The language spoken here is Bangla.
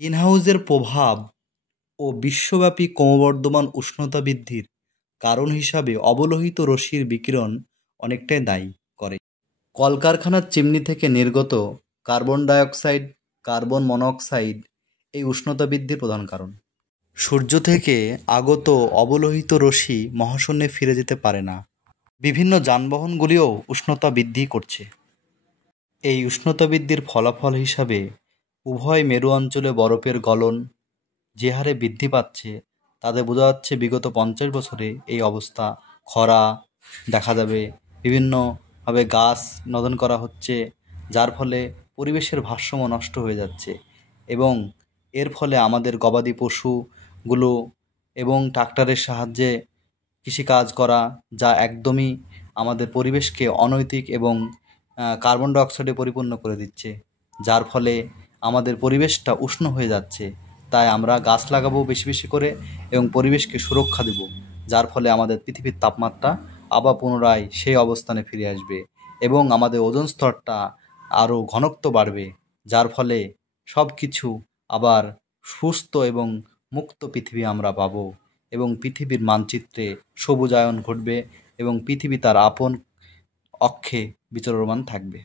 গ্রিনহাউসের প্রভাব ও বিশ্বব্যাপী ক্রমবর্ধমান উষ্ণতা বৃদ্ধির কারণ হিসাবে অবলোহিত রশ্মির বিকিরণ অনেকটাই দায়ী করে। কলকারখানার চিমনি থেকে নির্গত কার্বন ডাইঅক্সাইড, কার্বন মনোক্সাইড এই উষ্ণতা বৃদ্ধির প্রধান কারণ। সূর্য থেকে আগত অবলোহিত রশ্মি মহাশূন্যে ফিরে যেতে পারে না। বিভিন্ন যানবাহনগুলিও উষ্ণতা বৃদ্ধি করছে। এই উষ্ণতা বৃদ্ধির ফলাফল হিসাবে উভয় মেরু অঞ্চলে বরফের গলন যে হারে বৃদ্ধি পাচ্ছে তাতে বোঝা যাচ্ছে বিগত 50 বছরে এই অবস্থা। খরা দেখা যাবে, বিভিন্নভাবে গাছ নদন করা হচ্ছে, যার ফলে পরিবেশের ভারসাম্য নষ্ট হয়ে যাচ্ছে এবং এর ফলে আমাদের গবাদি পশুগুলো এবং ট্রাক্টরের সাহায্যে কৃষিকাজ করা, যা একদমই আমাদের পরিবেশকে অনৈতিক এবং কার্বন ডাইঅক্সাইডে পরিপূর্ণ করে দিচ্ছে, যার ফলে আমাদের পরিবেশটা উষ্ণ হয়ে যাচ্ছে। তাই আমরা গাছ লাগাবো বেশি বেশি করে এবং পরিবেশকে সুরক্ষা দেব, যার ফলে আমাদের পৃথিবীর তাপমাত্রা আবার পুনরায় সেই অবস্থানে ফিরে আসবে এবং আমাদের ওজোন স্তরটা আরও ঘনত্ব বাড়বে, যার ফলে সব কিছু আবার সুস্থ এবং মুক্ত পৃথিবী আমরা পাবো এবং পৃথিবীর মানচিত্রে সবুজায়ন ঘটবে এবং পৃথিবী তার আপন অক্ষে বিচরমান থাকবে।